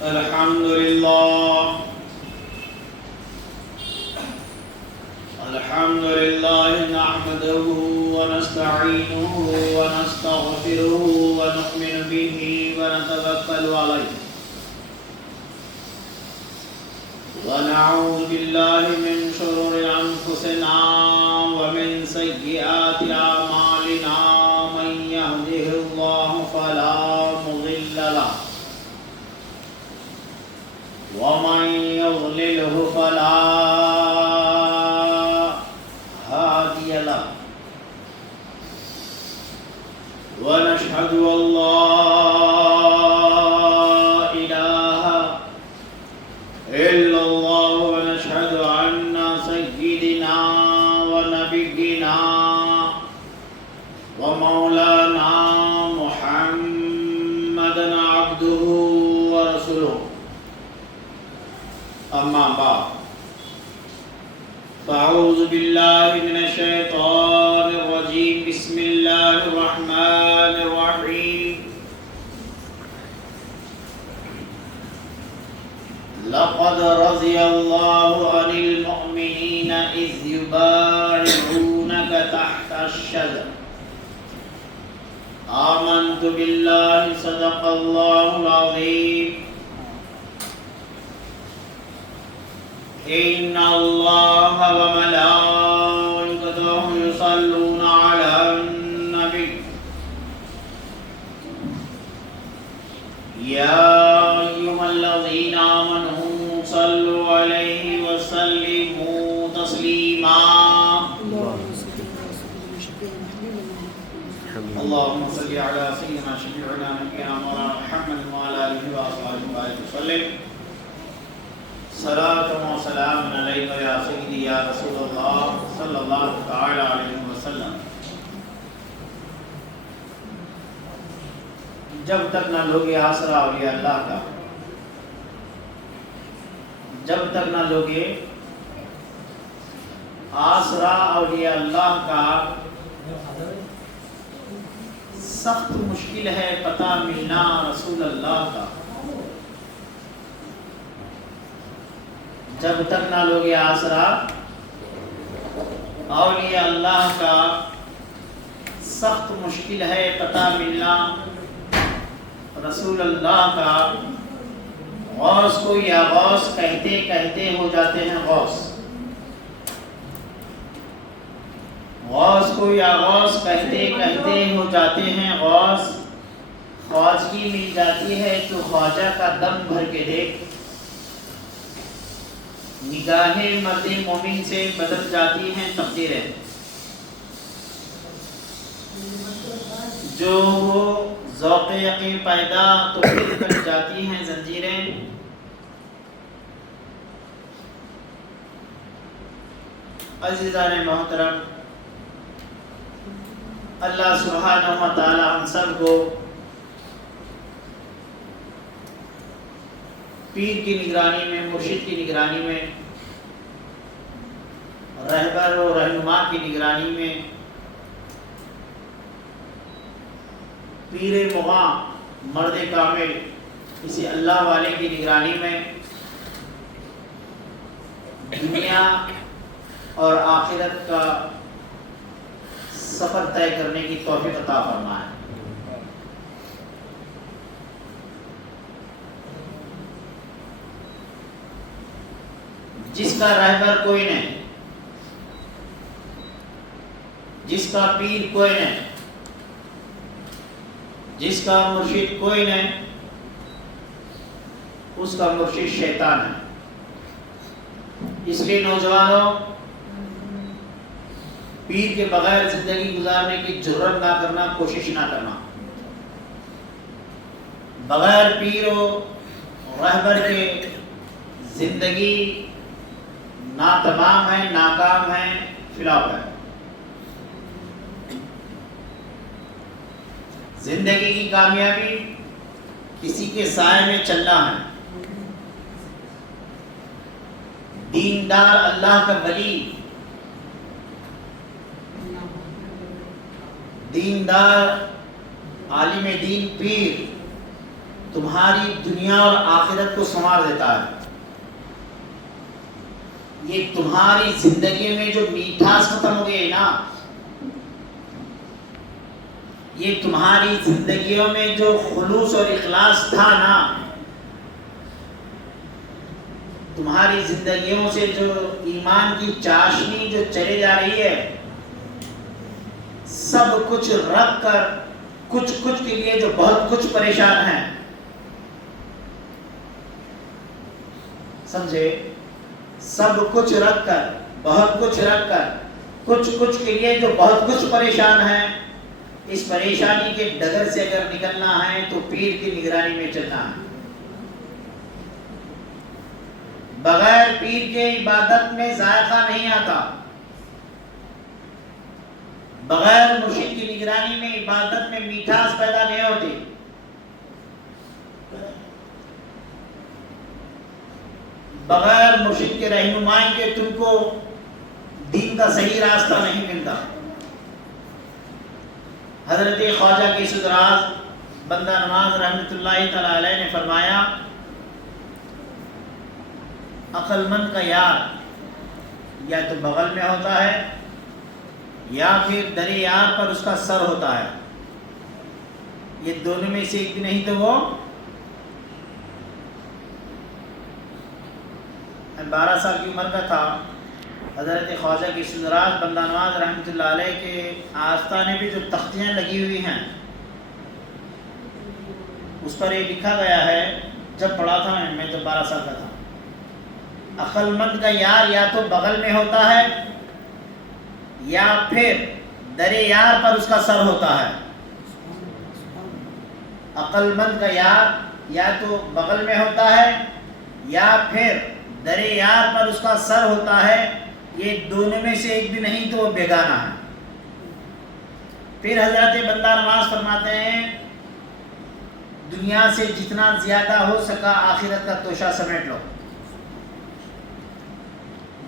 الحمد لله نحمده ونستعينه ونستغفره ونؤمن به ونتوكل عليه ونعوذ بالله من شرور أنفسنا ومن سيئات أعمالنا من يهده الله فلا مضل له ومن يضلله فلا هادي له ونشهد أن لا إله إلا الله ونشهد أن سيدنا ونبينا ومولانا محمدا عبده ورسوله أما بعد فأعوذ بالله من الشيطان الرجيم بسم الله الرحمن الرحيم لقد رضي الله عن المؤمنين إذ يبايعونك تحت الشجرة آمنت بالله صدق الله العظيم إن الله وملائكته يصلون على النبي يا أيها الذين آمنوا صلوا عليه وسلموا تسليما اللهم صل على سيدنا شفيعنا نبينا مولانا محمد وعلى آله وأصحابه وسلم صلاة و سلام علیکہ یا سیدی یا رسول اللہ صلی اللہ تعالی علیہ وسلم۔ جب تک نہ لوگے آسرا اولیاء اللہ کا، جب تک نہ لوگے آسرا اولیاء اللہ کا، سخت مشکل ہے پتہ ملنا رسول اللہ کا۔ جب تک نہ لوگے آسرا اولیاء اللہ کا، سخت مشکل ہے پتہ ملنا رسول اللہ کا۔ غوث کو یا غوث کہتے کہتے ہو جاتے ہیں غوث، غوث کو یا غوث کہتے کہتے ہو جاتے ہیں غوث۔ خواجگی مل جاتی ہے تو خواجہ کا دم بھر کے دیکھ، نگاہیں مرد مومن سے بدل جاتی ہیں تقدیریں، جو ہو ذوق یقین پیدا تو پھر کٹ جاتی ہیں زنجیریں۔ عزیزان محترم، اللہ سبحانہ و تعالی ہم سب کو پیر کی نگرانی میں، مرشد کی نگرانی میں، رہبر و رہنما کی نگرانی میں، پیر مغاں مرد کامل کسی اللہ والے کی نگرانی میں دنیا اور آخرت کا سفر طے کرنے کی توفیق عطا فرمائے۔ جس کا رہبر کوئی نہیں، جس کا پیر کوئی نہیں، جس کا مرشد کوئی نہیں، اس کا مرشد شیطان ہے۔ اس لیے نوجوانوں، پیر کے بغیر زندگی گزارنے کی جرات نہ کرنا، کوشش نہ کرنا۔ بغیر پیر و رہبر کے زندگی ناتمام ہے، ناکام ہے، فلاپ ہے۔ زندگی کی کامیابی کسی کے سائے میں چلنا ہے۔ دیندار اللہ کا ولی، دیندار عالم دین پیر تمہاری دنیا اور آخرت کو سنوار دیتا ہے. یہ تمہاری زندگی میں جو میٹھاس ختم ہو گئی نا، یہ تمہاری زندگیوں میں جو خلوص اور اخلاص تھا نا، تمہاری زندگیوں سے جو ایمان کی چاشنی جو چلے جا رہی ہے، سب کچھ رکھ کر کچھ کے لیے جو بہت کچھ پریشان ہیں، سمجھے؟ سب کچھ رکھ کر، بہت کچھ رکھ کر کچھ کے لیے جو بہت کچھ پریشان ہیں، اس پریشانی کے ڈگر سے اگر نکلنا ہے تو پیر کی نگرانی میں چلنا ہے. بغیر پیر کے عبادت میں ذائقہ نہیں آتا، بغیر مرشد کی نگرانی میں عبادت میں میٹھاس پیدا نہیں ہوتی. بغیر مرشد کے رہنمائی کے تم کو دین کا صحیح راستہ نہیں ملتا. حضرت خواجہ غیث الراز بندہ نواز رحمۃ اللہ تعالی علیہ نے فرمایا، عقل مند کا یار یا تو بغل میں ہوتا ہے یا پھر در یار پر اس کا سر ہوتا ہے. یہ دونوں میں سے ایک بھی نہیں تو وہ 12 سال کی عمر کا تھا. حضرت خواجہ غیث الراز بندہ نواز رحمۃ اللہ علیہ کے آستانے پہ جو تختیاں لگی ہوئی ہیں، اس پر یہ لکھا گیا ہے، جب پڑھا تھا میں جب 12 سال کا تھا، عقل مند کا یار یا تو بغل میں ہوتا ہے یا پھر در یار پر اس کا سر ہوتا ہے. عقل مند کا یار یا تو بغل میں ہوتا ہے یا پھر در یار پر اس کا سر ہوتا ہے. یہ دونوں میں سے ایک بھی نہیں تو وہ بیگانہ ہے. پھر حضرت بندہ نواز فرماتے ہیں، دنیا سے جتنا زیادہ ہو سکا آخرت کا توشہ سمیٹ لو.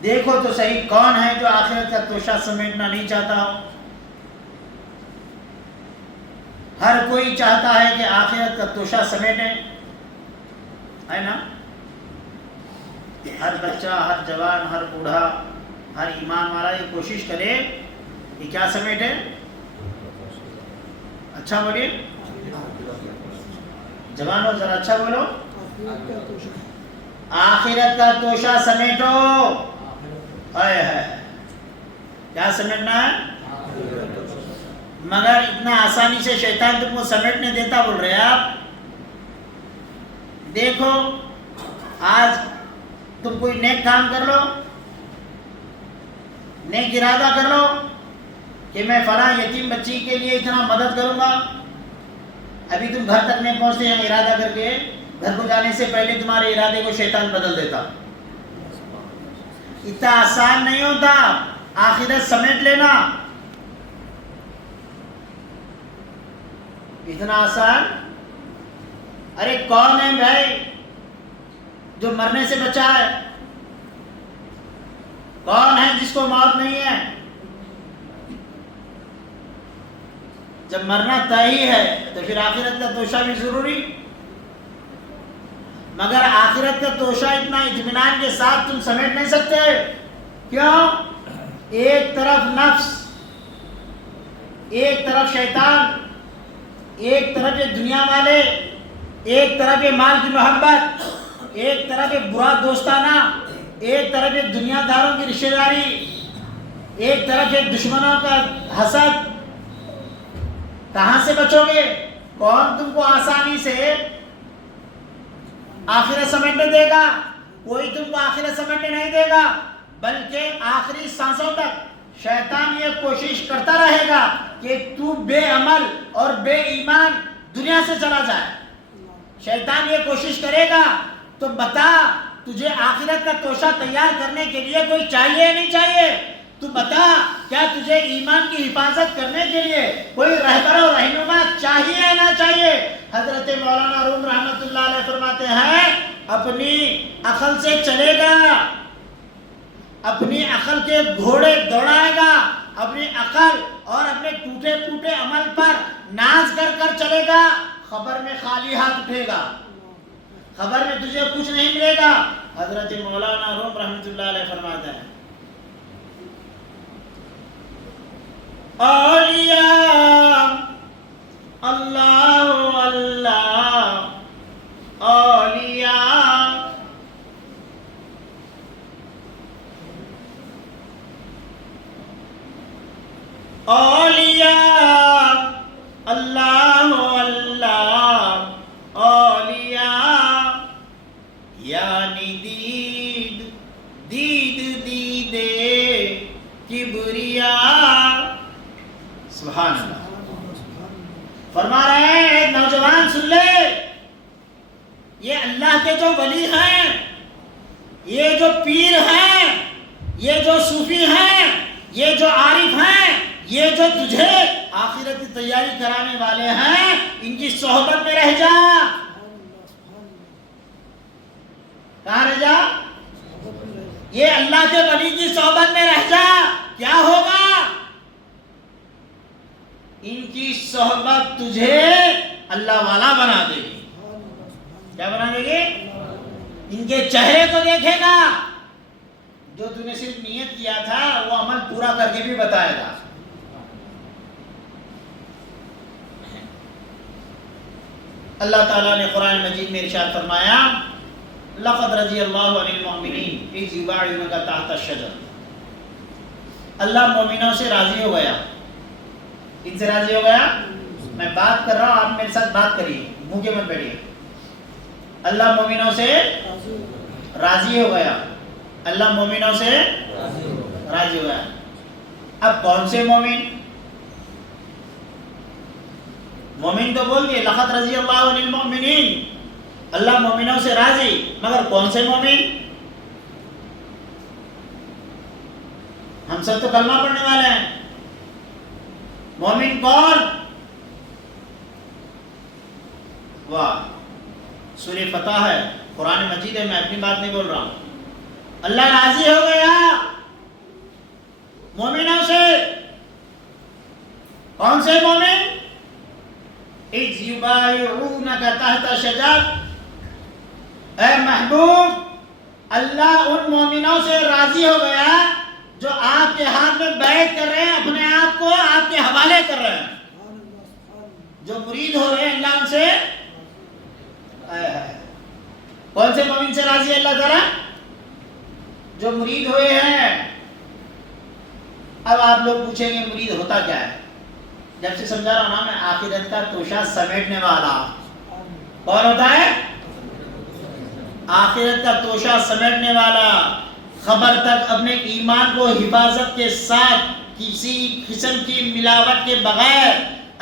دیکھو تو صحیح کون ہے جو آخرت کا توشہ سمیٹنا نہیں چاہتا ہو. ہر کوئی چاہتا ہے کہ آخرت کا توشہ سمیٹے، ہے نا؟ ہر بچہ، ہر جوان، ہر بوڑھا، ہر ایمان والا یہ کوشش کرے کہ کیا سمیٹے؟ اچھا بولیے، جوانوں ذرا اچھا بولو. آخرت کا توشہ سمیٹو. کیا سمیٹنا ہے؟ مگر اتنا آسانی سے شیطان تم کو سمیٹنے دیتا بول رہے آپ. دیکھو آج تم کوئی نیک کام کر لو، نیک ارادہ کر لو کہ میں فلاں یتیم بچی کے لیے اتنا مدد کروں گا. ابھی تم گھر تک نہیں پہنچتے ہیں ارادہ کر کے، گھر کو جانے سے پہلے تمہارے ارادے کو شیطان بدل دیتا. اتنا آسان نہیں ہوتا آخرت سمیٹ لینا، اتنا آسان. ارے کون ہے بھائی جو مرنے سے بچا ہے؟ کون ہے جس کو موت نہیں ہے؟ جب مرنا طے ہی ہے تو پھر آخرت کا توشہ بھی ضروری. مگر آخرت کا توشہ اتنا اطمینان کے ساتھ تم سمیٹ نہیں سکتے. کیوں؟ ایک طرف نفس، ایک طرف شیطان، ایک طرف یہ دنیا والے، ایک طرف یہ مال کی محبت، ایک طرف یہ برا دوستانہ، ایک طرف یہ دنیا داروں کی رشتہ داری، ایک طرف یہ دشمنوں کا حسد. کہاں سے بچو گے؟ کون تم کو آسانی سے آخرت سمیٹنے دے گا؟ کوئی تم کو آخرت سمیٹنے نہیں دے گا، بلکہ آخری سانسوں تک شیطان یہ کوشش کرتا رہے گا کہ تو بے عمل اور بے ایمان دنیا سے چلا جائے. شیطان یہ کوشش کرے گا. تو بتا تجھے آخرت کا توشہ تیار کرنے کے لیے کوئی چاہیے یا نہیں چاہیے؟ تو بتا کیا تجھے ایمان کی حفاظت کرنے کے لیے کوئی رہبر و رہنما چاہیے یا نہ چاہیے؟ حضرت مولانا روم رحمۃ اللہ علیہ فرماتے ہیں، اپنی عقل سے چلے گا، اپنی عقل کے گھوڑے دوڑائے گا، اپنی عقل اور اپنے ٹوٹے پھوٹے عمل پر ناز کر کر چلے گا، خبر میں خالی ہاتھ اٹھے گا، خبر میں تجھے کچھ نہیں ملے گا۔ حضرت مولانا روم رحمۃ اللہ علیہ فرماتے ہیں اولیاء اللہ اللہ اولیاء اولیاء اللہ اللہ اولیاء، یعنی دید دیدے کبریا۔ سبحان اللہ۔ فرما رہے ہیں ایک نوجوان سن لے، یہ اللہ کے جو ولی ہیں، یہ جو پیر ہیں، یہ جو صوفی ہیں، یہ جو عارف ہیں، یہ جو تجھے آخرت کی تیاری کرانے والے ہیں، ان کی صحبت میں رہ جا۔ کہاں رہ جا؟ یہ اللہ کے ولی کی صحبت میں رہ جا۔ کیا ہوگا؟ ان کی صحبت تجھے اللہ والا بنا دے گی۔ کیا بنا دے گی؟ ان کے چہرے کو دیکھے گا، جو تو نے صرف نیت کیا تھا وہ عمل پورا کر کے بھی بتائے گا۔ اللہ تعالیٰ نے قرآن مجید میں ارشاد فرمایا لقد رضی اللہ عن المؤمنین اذ یبایعونک تحت الشجر۔ اللہ مومنوں سے راضی ہو گیا۔ ان سے راضی ہو گیا؟ میں بات کر رہا ہوں، آپ میرے ساتھ بات کریے، منہ کے مت بیٹھیے۔ اللہ مومنوں سے راضی ہو گیا، اللہ مومنوں سے راضی ہو گیا۔ اب کون سے مومن؟ مومن تو بول گئے لقد رضی اللہ عن المؤمنین، اللہ مومنوں سے راضی، مگر کون سے مومن؟ ہم سب تو کلمہ پڑھنے والے ہیں۔ مومن کون؟ واہ، سورہ فتح ہے، قرآن مجید ہے، میں اپنی بات نہیں بول رہا ہوں۔ اللہ راضی ہو گیا مومنوں سے۔ کون سے مومن؟ اذ یبایعونک تحت شجر، اے محبوب اللہ ان مومنوں سے راضی ہو گیا جو آپ کے ہاتھ میں بیعت کر رہے ہیں، اپنے آپ کو آپ کے حوالے کر رہے ہیں، جو مرید ہو رہے ہیں اللہ ان سے۔ کون سے مومن سے راضی ہے اللہ تعالیٰ؟ جو مرید ہوئے ہیں۔ اب آپ لوگ پوچھیں گے مرید ہوتا کیا ہے؟ جب سے سمجھا رہا ہوں نا میں، عقیدت کا توشہ سمیٹنے والا۔ کون ہوتا ہے؟ آخرت کا توشہ سمیٹنے والا، خبر تک اپنے ایمان کو حفاظت کے ساتھ کسی قسم کی ملاوٹ کے بغیر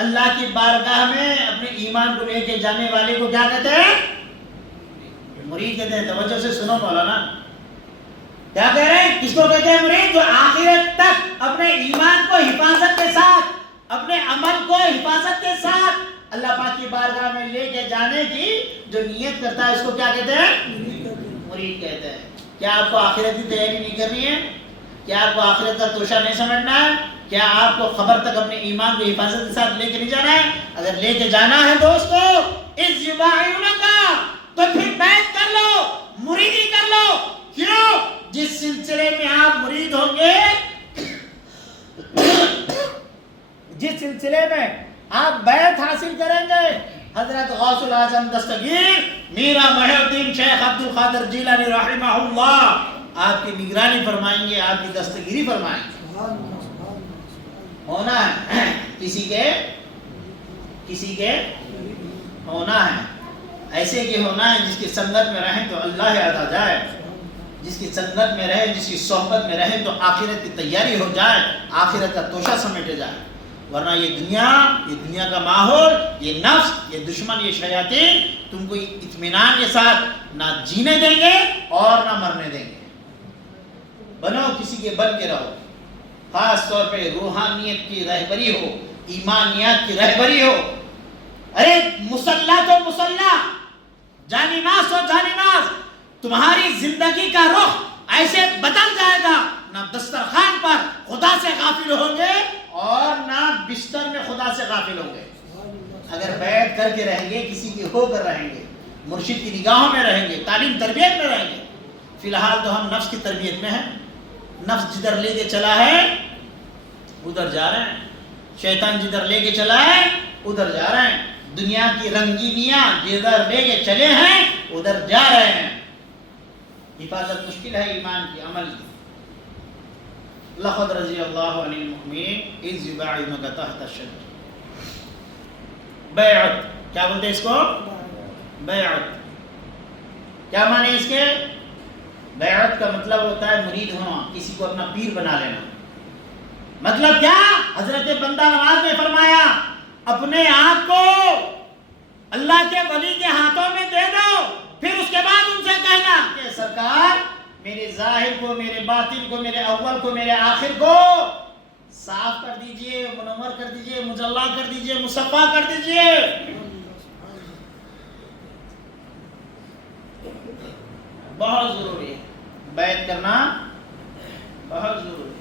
اللہ کی بارگاہ میں اپنے ایمان کو لے کے جانے والے کو کیا کہتے ہیں؟ مرید کہتے ہیں۔ توجہ سے سنو مولانا، کیا کہہ رہے ہیں؟ کس کو کہتے ہیں مرید؟ جو آخرت تک اپنے ایمان کو حفاظت کے ساتھ، اپنے عمل کو حفاظت کے ساتھ اللہ پاک کی بارگاہ میں لے کے جانے کی جو نیت کرتا ہے، اس کو کیا کہتے ہیں؟ مرید کہتے ہیں۔ کیا آپ کو آخرت کی تیاری نہیں کرنی ہے؟ کیا آپ کو آخرت کا توشہ نہیں سمجھنا ہے؟ کیا آپ کو خبر تک اپنے ایمان کو حفاظت کے ساتھ لے کے نہیں جانا ہے؟ اگر لے کے جانا ہے دوستو، اس یبایعونک تو پھر بیعت کر لو، مریدی کر لو۔ کیوں؟ جس سلسلے میں آپ مرید ہوں گے، جس سلسلے میں آپ بیعت حاصل کریں گے، حضرت غوث الاعظم دستگیر میرا محی الدین شیخ عبد القادر جیلانی رحمہ اللہ آپ کی نگرانی فرمائیں گے، آپ کی دستگیری فرمائیں گے۔ ہونا ہے کسی کے ہونا ہے، ایسے کہ ہونا ہے جس کی سنگت میں رہیں تو اللہ یاد آ جائے، جس کی سنگت میں رہیں، جس کی صحبت میں رہیں تو آخرت کی تیاری ہو جائے، آخرت کا توشہ سمیٹے جائے۔ ورنہ یہ دنیا کا ماحول، یہ نفس، یہ دشمن، یہ شیاطین تم کو اطمینان کے ساتھ نہ جینے دیں گے اور نہ مرنے دیں گے۔ بنو کسی کے بن کے رہو، خاص طور پہ روحانیت کی رہبری ہو، ایمانیات کی رہبری ہو۔ ارے مسلح تو مسلح، جانماز تو جانماز، تمہاری زندگی کا رخ ایسے بدل جائے گا، نہ دسترخوان پر خدا سے غافل ہوں گے اور نہ بستر میں خدا سے غافل ہوں گے۔ اگر بیعت کر کے رہیں گے، کسی کے ہو کر رہیں گے، مرشد کی نگاہوں میں رہیں گے، تعلیم تربیت میں رہیں گے۔ فی الحال تو ہم نفس کی تربیت میں ہیں، نفس جدھر لے کے چلا ہے ادھر جا رہے ہیں، شیطان جدھر لے کے چلا ہے ادھر جا رہے ہیں، دنیا کی رنگینیاں جدھر لے کے چلے ہیں ادھر جا رہے ہیں۔ حفاظت مشکل ہے ایمان کی، عمل کی۔ لقد رضی اللہ عن المؤمنین اذ یبایعونک تحت الشجرۃ۔ بیعت کیا بولتے ہیں اس کو؟ بیعت کیا معنی اس کے؟ بیعت کا مطلب ہوتا ہے مرید ہونا، کسی کو اپنا پیر بنا لینا۔ مطلب کیا؟ حضرت بندہ نواز نے فرمایا اپنے آپ کو اللہ کے ولی کے ہاتھوں میں دے دو، پھر اس کے بعد ان سے کہنا کہ سرکار میرے ظاہر کو، میرے باطن کو، میرے اول کو، میرے آخر کو صاف کر دیجئے، منور کر دیجئے، مجلا کر دیجئے، مصفا کر دیجئے۔ بہت ضروری ہے، بیعت کرنا بہت ضروری ہے۔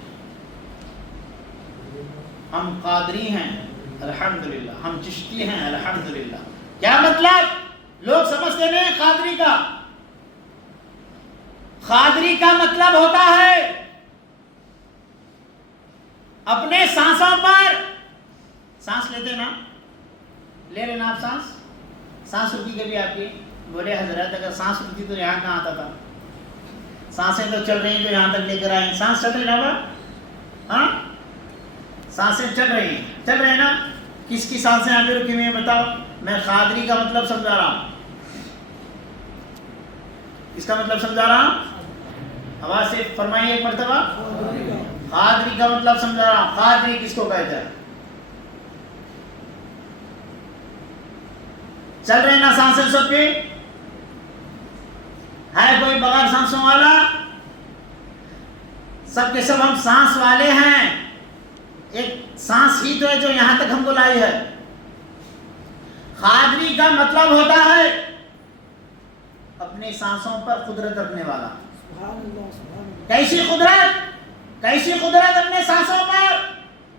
ہم قادری ہیں الحمدللہ، ہم چشتی ہیں الحمدللہ۔ کیا مطلب؟ لوگ سمجھتے نہیں قادری کا۔ قادری کا مطلب ہوتا ہے اپنے سانسوں پر، سانس لیتے نا، لے لینا آپ سانس رکی کبھی آپ کی؟ بولے حضرت اگر سانس رکی تو یہاں کہاں آتا تھا؟ سانسیں تو چل رہی ہیں تو یہاں تک لے کر آئیں، سانس چل رہی نا؟ ہاں سانسیں چل رہی ہیں نا؟ کس کی سانسیں آگے رکی ہوئی ہیں بتاؤ؟ میں قادری کا مطلب سمجھا رہا ہوں۔ اس کا مطلب سمجھا رہا ہوں، آواز سے فرمائیے ایک مرتبہ۔ قادری کا مطلب سمجھا رہا ہوں۔ قادری کس کو کہتے ہیں؟ چل رہے نا سانسیں سب پہ؟ ہے کوئی بغیر سانسوں والا؟ سب کے سب ہم سانس والے ہیں۔ ایک سانس ہی تو ہے جو یہاں تک ہم کو لائی ہے۔ قادری کا مطلب ہوتا ہے اپنے سانسوں پر قدرت رکھنے والا۔ کیسی قدرت؟ کیسی قدرت اپنے سانسوں پر؟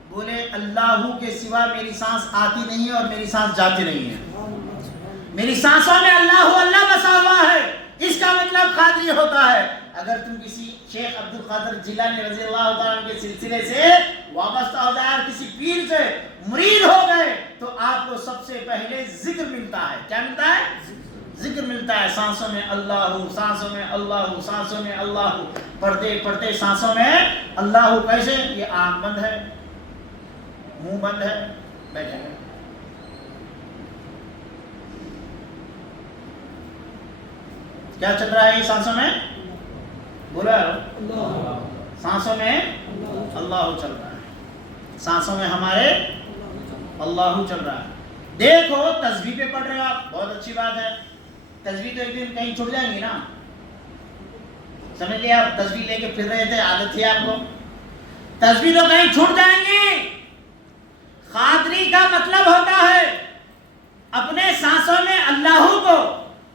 بولے اللہ کے سوا میری سانس آتی نہیں ہے اور میری سانس جاتی نہیں ہے، میری سانسوں میں اللہ بسا ہوا ہے۔ اس کا مطلب قادری ہوتا ہے۔ اگر تم کسی شیخ عبد القادر جیلانی رضی اللہ تعالیٰ عنہ کے سلسلے سے وابستہ ہو جائے اور کسی پیر سے مرید ہو گئے تو آپ کو سب سے پہلے ذکر ملتا ہے۔ کیا ملتا ہے؟ ذکر ملتا ہے۔ سانسوں میں اللہ، سانسوں میں اللہ، سانسوں میں اللہ، پڑھتے پڑھتے سانسوں میں اللہ۔ کیسے؟ یہ آنکھ بند ہے، منہ بند ہے، بیٹھے ہیں۔ کیا چل رہا ہے یہ سانسوں میں؟ بولا سانسوں میں اللہ چل رہا ہے، سانسوں میں ہمارے اللہ چل رہا ہے۔ دیکھو تسبیح پہ پڑھ رہے ہو آپ، بہت اچھی بات ہے۔ تسبیح تو ایک دن کہیں چھوٹ جائیں گی نا، سمجھ لیا؟ آپ تسبیح لے کے پھر رہے تھے، عادت تھی آپ کو، تسبیح تو کہیں چھوٹ جائیں گی۔ قادری کا مطلب ہوتا ہے اپنے سانسوں میں اللہ کو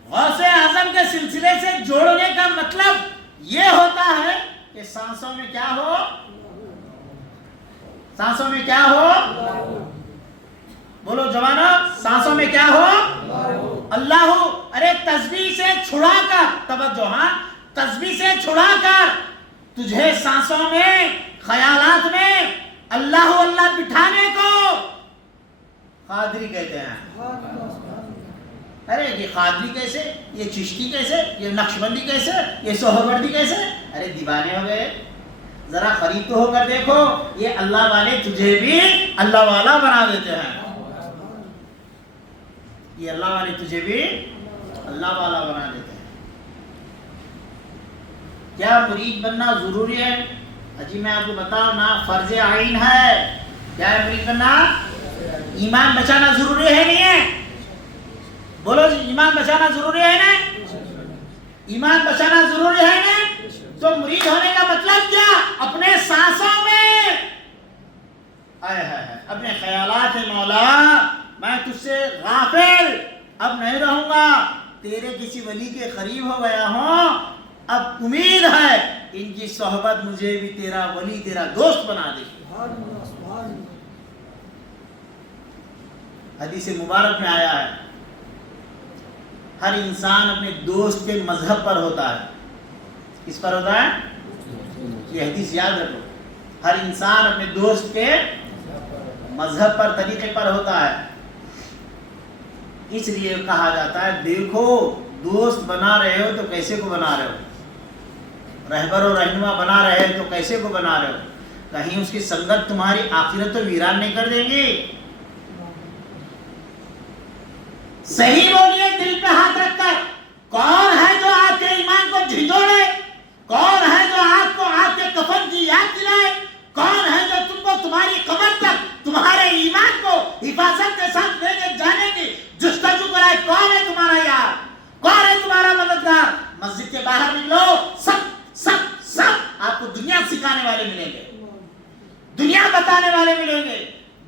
غوث اعظم کے سلسلے سے جوڑنے کا مطلب یہ ہوتا ہے کہ سانسوں میں کیا ہو؟ سانسوں میں کیا ہو؟ بولو جوانو، سانسوں میں کیا ہو؟ اللہ ہو۔ ارے تسبیح سے چھڑا کر، توجہ ہاں، تسبیح سے چھڑا کر تجھے سانسوں میں، خیالات میں اللہ بٹھانے کو قادری کہتے ہیں۔ ارے یہ قادری کیسے، یہ چشتی کیسے، یہ نقشبندی کیسے، یہ سہروردی کیسے؟ ارے دیوانے ہو گئے، ذرا قریب تو ہو کر دیکھو، یہ اللہ والے تجھے بھی اللہ والا بنا دیتے ہیں، یہ اللہ والے تجھے بھی اللہ والا بنا دیتے ہیں۔ کیا مرید بننا ضروری ہے؟ اجی میں آپ کو بتاؤں نا، فرض عین ہے۔ کیا ہے مرید بننا؟ ایمان بچانا ضروری ہے نہیں ہے؟ بولو جی، ایمان بچانا ضروری ہے نا؟ ایمان بچانا ضروری ہے نا؟ تو مرید ہونے کا مطلب کیا؟ اپنے سانسوں میں اپنے خیالات مولا میں تجھ سے غافل اب نہیں رہوں گا، تیرے کسی ولی کے قریب ہو گیا ہوں، اب امید ہے ان کی صحبت مجھے بھی تیرا ولی، تیرا دوست بنا دے۔ حدیث مبارک میں آیا ہے ہر انسان اپنے دوست کے مذہب پر ہوتا ہے. کس پر ہوتا ہے؟ یہ حدیث یاد رکھو. ہر انسان اپنے دوست کے مذہب پر، طریقے پر ہوتا ہے. اس لیے کہا جاتا ہے دیکھو دوست بنا رہے ہو تو کیسے کو بنا رہے ہو، رہبر و رہنما بنا رہے ہو تو کیسے کو بنا رہے ہو. کہیں اس کی سنگت تمہاری آخرت تو ویران نہیں کر دیں گی. صحیح بولیے دل پہ ہاتھ رکھ کر، کون ہے جو آپ کے ایمان کو جھنجھوڑے؟ کون ہے جو آپ کو آپ کے کفن کی یاد دلائے؟ کون ہے جو تم کو تمہاری قبر تک تمہارے ایمان کو حفاظت کے ساتھ لے کے جانے کی جستجو کرائے؟ کون ہے تمہارا یار؟ کون ہے تمہارا مددگار؟ مسجد کے باہر نکلو، سب آپ کو دنیا سکھانے والے ملیں گے، دنیا بتانے والے ملیں گے،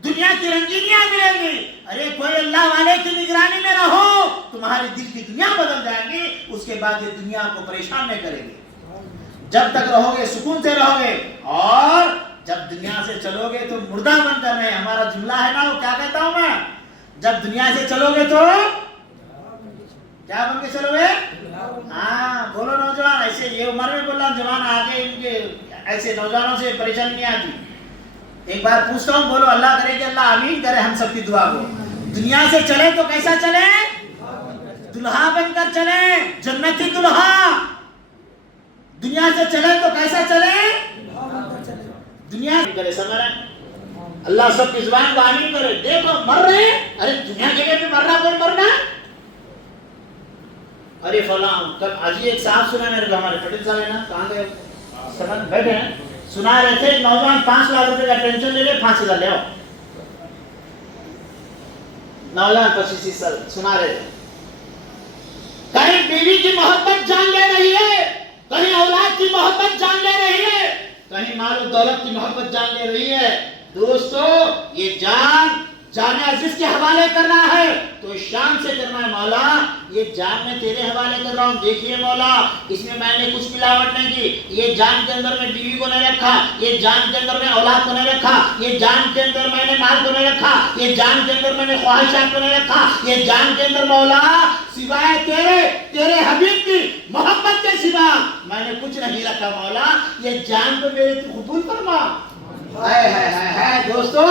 دنیا کی رنگینیاں ملیں گی. ارے کوئی اللہ والے کی نگرانی میں رہو، تمہاری دل کی دنیا بدل جائے گی. اس کے بعد یہ دنیا آپ کو پریشان نہیں کرے گی. جب تک رہو گے سکون سے رہو گے، اور جب دنیا سے چلو گے تو مردہ بن کر نہیں. ہمارا جملہ ہے نا، وہ کیا کہتا ہوں میں، جب دنیا سے چلو گے تو کیا بن کے چلو گے؟ ہاں بولو نوجوان. ایسے یہ عمر میں بول رہا ہوں، جوان آگے ان کے ایسے نوجوانوں سے پریشانی نہیں آتی. ایک بار پوچھتا ہوں، بولو اللہ کرے کہ اللہ آمین کرے ہم سب کی دعا کو. دنیا سے چلے تو کیسا چلے؟ دلہا بن کر چلے، جنتی دلہا. دنیا سے چلے تو کیسا چلے؟ دنیا سے کرے. سمجھ رہے؟ اللہ سب کی زبان کو آمین کرے. دیکھو مر رہے، ارے دنیا کے لیے بھی مرنا، کوئی مرنا. ارے فلاں کل آج ایک صاحب سنا میرے کو، ہمارے پٹیل صاحب ہے نا، کہاں گئے سمجھ بیٹھے ہیں، سنا رہے تھے نوجوان 5 لاکھ روپے کا ٹینشن لے لے 5,000 لے آؤ. نوجوان 25 سال سنا رہے تھے. کہیں بیوی کی محبت جان لے رہی ہے، کہیں اولاد کی محبت جان لے رہی ہے، کہیں مال و دولت کی محبت جان لے رہی ہے. دوستو یہ جان عزیز کے حوالے کرنا ہے تو شان سے کرنا ہے. مولا یہ جان میں تیرے حوالے کر رہا ہوں، دیکھیے مولا اس میں نے کچھ ملاوٹ نہیں کی. یہ جان کے اندر میں بیوی کو نہیں رکھا، یہ جان کے اندر میں اولاد کو نہیں رکھا، یہ جان کے اندر میں نے مال کو نہیں رکھا، یہ جان کے اندر میں نے خواہشات کو نہیں رکھا. یہ جان کے اندر مولا سوائے تیرے حبیب کی محبت کے سوا میں نے کچھ نہیں رکھا. مولا یہ جان تو میرے قبول فرما. دوستو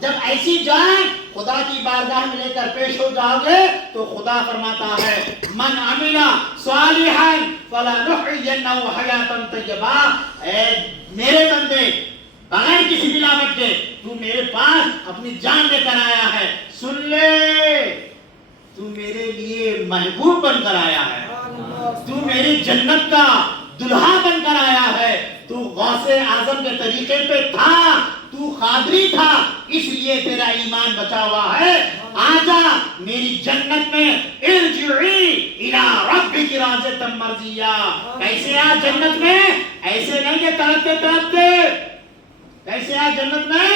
جب ایسی جان خدا کی بارگاہ میں لے کر پیش ہو جاؤ گے تو خدا فرماتا ہے من عمل صالحا فلنحینہ حیاتا طیبہ. اے میرے بندے بغیر کسی ملاوٹ کے تو میرے پاس اپنی جان لے کر آیا ہے، سن لے تو میرے لیے محبوب بن کر آیا ہے، تو میری جنت کا دلہا بن کر آیا ہے. تو غوث اعظم کے طریقے پہ تھا، تو قادری تھا، اس لیے تیرا ایمان بچا ہوا ہے. آجا میری جنت میں ارجعی الی ربک راضیۃ مرضیہ. کیسے آ جنت میں؟ ایسے نہیں کہ تڑپتے. کیسے آ جنت میں؟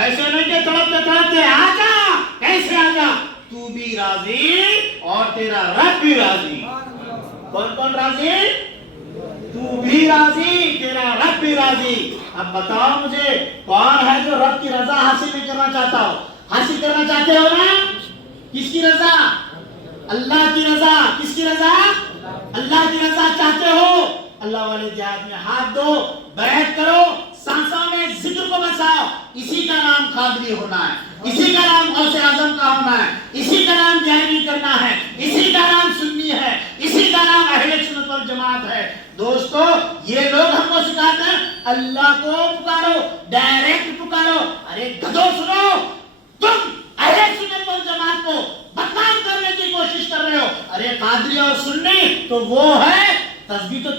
ایسے نہیں کہ تڑپتے. آجا. کیسے آجا؟ تو بھی راضی اور تیرا رب بھی راضی. کون راضی؟ تو بھی راضی، تیرا رب بھی راضی. اب بتاؤ مجھے کون ہے جو رب کی رضا حاصل نہیں کرنا چاہتا ہو؟ حاصل کرنا چاہتے ہو نا؟ کس کی رضا؟ اللہ کی رضا. کس کی رضا؟ اللہ کی رضا چاہتے ہو؟ اللہ والے جہاد میں ہاتھ دو، بیعت کرو، سانسوں میں ذکر کو بساؤ. اسی کا نام قادری ہونا ہے، اسی کا نام غوث اعظم کا ہونا ہے، اسی کا نام جہلی کرنا ہے، اسی کا نام سنی ہے، اسی کا نام اہل سنت والجماعت ہے. دوستو یہ لوگ ہم کو سکھاتے ہیں اللہ کو پکارو، ڈائریکٹ پکارو. ارے گدھو سنو، تم اہل سنت والجماعت کو بدنام کرنے کی کوشش کر رہے ہو. ارے قادری اور سنی تو وہ ہے، تسبیح تو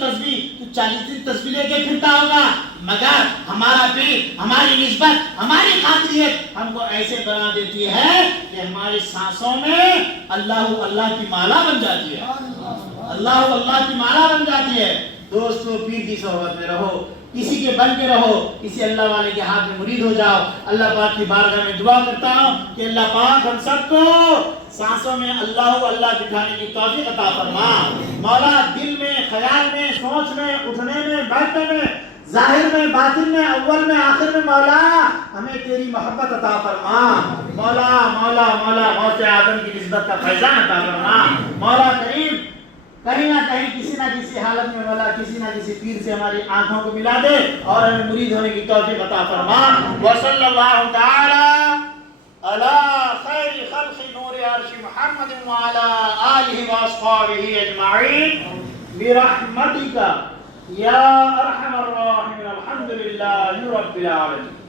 40 دن تسبیح لے کے پھرتا ہوگا، مگر ہمارا پیر، ہماری نسبت، ہماری قادریت ہم کو ایسے بنا دیتی ہے کہ ہماری سانسوں میں اللہ کی مالا بن جاتی ہے، اللہ کی مالا بن جاتی ہے. دوستو پیر کی صحبت میں رہو، کسی کے بن کے رہو، کسی اللہ والے کے ہاتھ میں مرید ہو جاؤ. اللہ پاک کی بارگاہ میں دعا کرتا ہوں کہ اللہ پاک ہم سب کو سانسوں میں اللہ بٹھانے کی توفیق عطا فرما. مولا دل میں، خیال میں، سوچ میں، اٹھنے میں، بیٹھنے میں، ظاہر میں، باطن میں، اول میں، آخر میں مولا ہمیں تیری محبت عطا فرما۔ مولا مولا مولا غوث اعظم کی نسبت کا فیضان عطا فرما۔ مولا کریم کہیں نہ کہیں کسی نہ کسی حالت میں مولا کسی نہ کسی پیر سے ہماری آنکھوں کو ملا دے اور ہمیں مرید ہونے کی توفیق عطا فرما۔ وصلی اللہ تعالی علی خیر خلق نور عرش محمد وعلی آلہ واصحابہ اجمعین برحمتک یا ارحم الراحمین۔ الحمد للہ رب العالمین۔